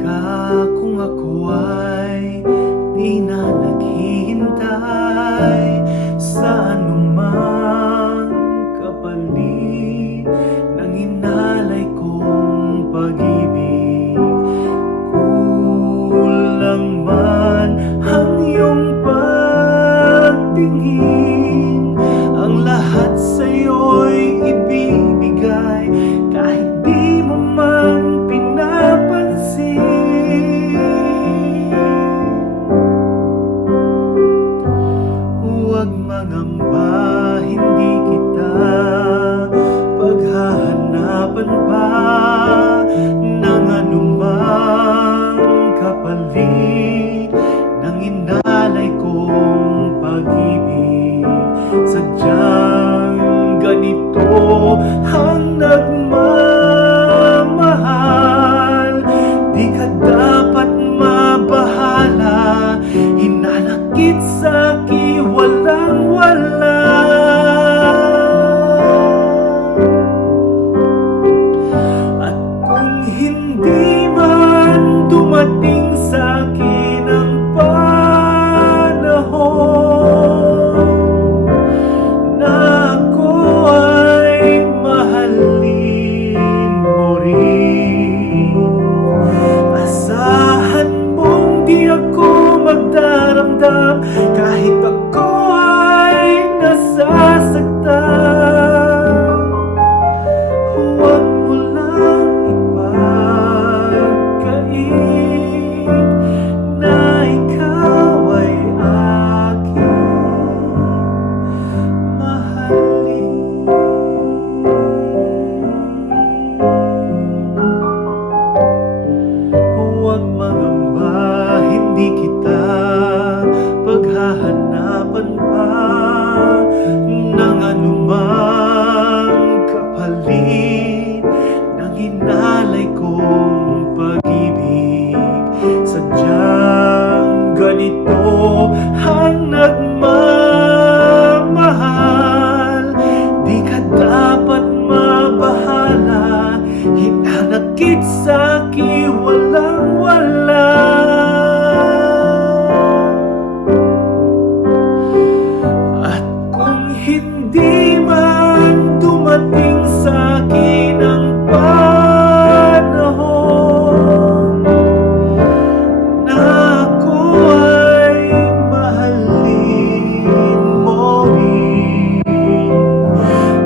ka kung ako ay di na naghihintay sa anumang kapalit ng inalay kong pag-ibig? Kulang man ang iyong pagtingin, ang lahat sa'yo'y ibibigay kahit di mo man pinapansin. Huwag mangamba, hindi kita paghahanapan pa ng anumang kapalit ng inalay kong pag-ibig. Sadyang ganito ang nagmamahal, di ka dapat mabahala, hinanakit sa'ki walang-wala. At kung hindi man dumating sa'kin ang panahon na ako ay mahalin mo rin, asahan mong di ako magdaramdam kahit ako ay nasasaktan. Huwag mo lang ipagkait na ikaw ay aking mahalin. Huwag mangamba, hindi kita paghahanapan pa ng anumang kapalit ng inalay kong pag-ibig. Sadyang ganito ang nagmamahal, di ka dapat mabahala, hinanakit sa'ki walang-wala. At kung hindi man dumating sa'kin ang panahon na ako ay mahalin mo rin,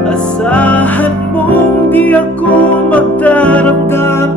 asahan mong di ako magdaramdam